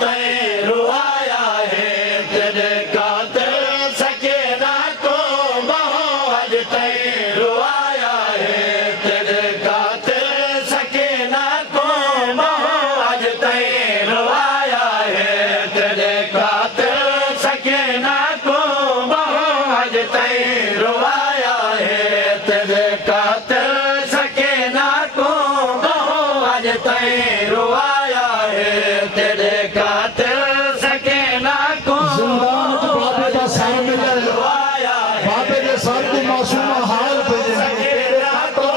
ताईं रुआया है तेरे कातिल सकीना को बहु अज ताईं रुआया है तेरे कातिल सकीना को बहु अज ताईं रुआया है तेरे कातिल सकीना को बहु अज ताईं रुआया है तेरे कातिल सकीना को बहु अज ताईं रुआया है तेरे कातिल सकीना को जिंदान च बाबे दा सर मिले रुआया है बाबे दे सर दी मासूम हाल पे सकीना को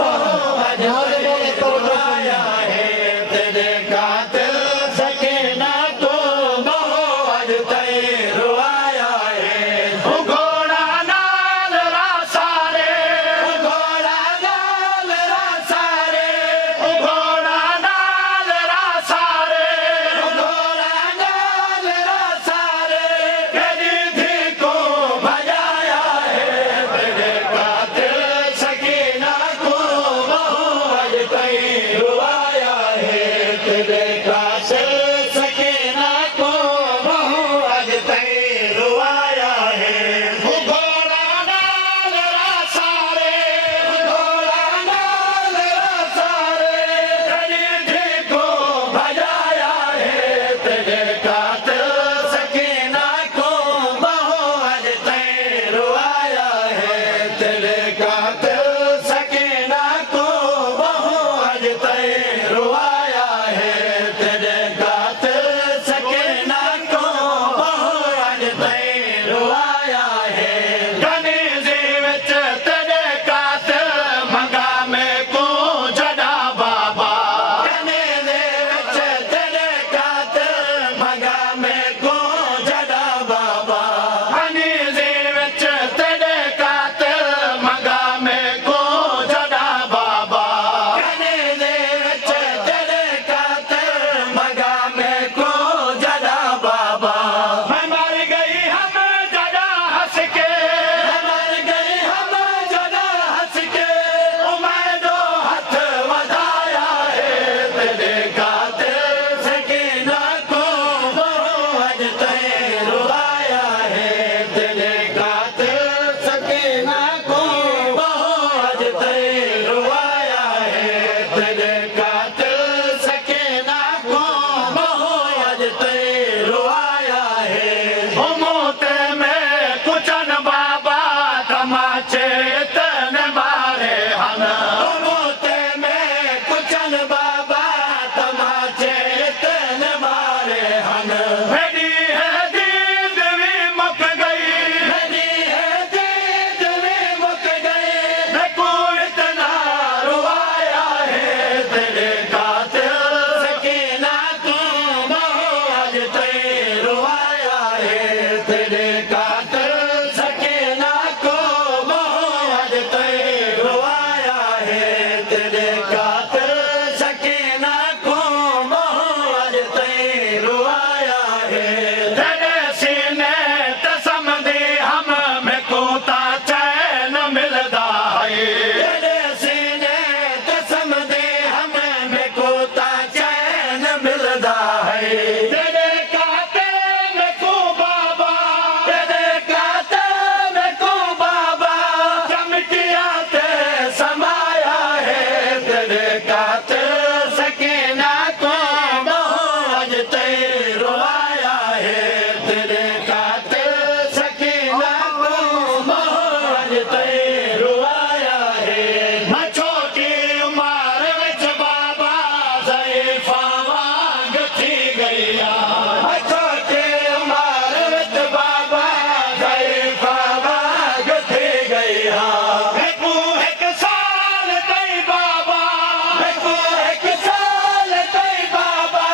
बहु अज ताईं रुआया है तेरे कातिल सकीना को बहु अज ताईं रुआया है घोड़ा नाल रासारे घोड़ा नाल रासारे घोड़ा नाल रासारे घोड़ा नाल रासारे कदी थी को भजाया है तेरे कातिल सकीना को बहु अज ताईं रुआया है तेरे कातिल सकीना को बहु अज ताईं रुआया है घोड़ा नाल रासारे घोड़ा नाल रासारे कदी थी को भजाया है तेरे कातिल सकीना को बहु अज ताईं रुआया है तेरे कातिल सकीना को बहु अज ताईं रुआया है तेरे कातिल सकीना को बहु अज ताईं रुआया है गनीज़ी विच तेरे कातिल मगामे को जड़ा बाबा गनीज़ी विच तेरे कातिल मगामे को जड़ा बाबा गनीज़ी विच तेरे कातिल मगामे को जड़ा बाबा गनीज़ी विच तेरे कातिल मगामे को जड़ा बाबा मैं मर गई हम जड़ा हंस के मैं मर गई हम जड़ा हंस के ओ मैं दो हाथ वधाया है तेरे कातिल सकीना को बहु अज ताईं रुआया है तेरे कातिल सकीना को बहु अज ताईं रुआया है तेरे कातिल सकीना को बहु अज ताईं रुआया है ओ मोते में कुचन बाबा तमाचे तन मारे हन ओ मोते में कुचन बाबा तमाचे तन मारे हन मेरी है दीद भी मुक गई मेरी है दीद भी मुक गई मैं को इतना रुआया है तेरे कातिल सकीना को बहु अज ताईं रुआया है तेरे कातिल सकीना को बहु अज ताईं रुआया है तेरे कातिल सकीना को बहु अज ताईं रुआया है तेरे सीने तसम दे हम में कोता चैन मिलदा है तेरे सीने तसम दे हम में कोता चैन मिलदा है तेरे कातिल में को बाबा तेरे कातिल में को बाबा चमकिया ते समाया है तेरे कातिल सकीना को बहु अज ताईं रुआया है तेरे कातिल सकीना को बहु अज ताईं रुआया है मैं छोटी उम्र विच बाबा ज़ईफ़ा वांग थी गईया मैं छोटी उम्र विच बाबा ज़ईफ़ा वांग थी गईया मैं को एक साल ताईं बाबा मैं को एक साल ताईं बाबा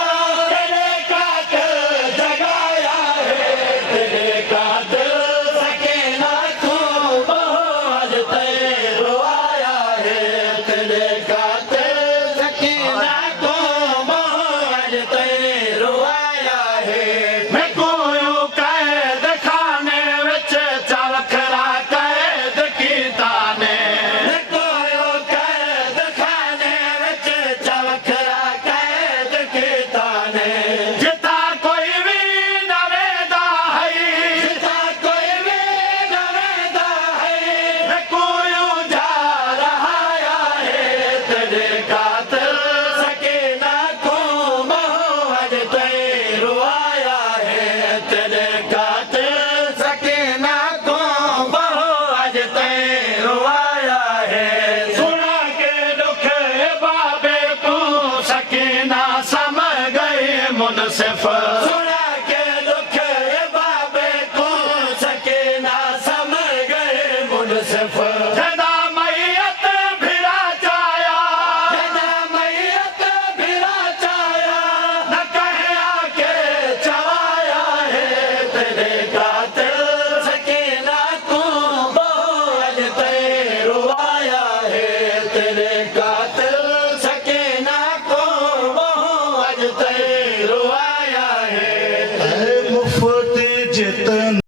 तेरे कातिल जगाया है तेरे कातिल सकीना को बहु अज ताईं रुआया है तेरे कातिल सकीना को बहु अज ताईं रुआया है मैं को कैद खाने विच चलखरा कैद कीता ने मैं को कैद खाने विच चलखरा कैद कीता ने जिता तेरे कातिल सकीना को बहुत तेरे रुआया है तेरे कातिल सकीना को बहुत तेरे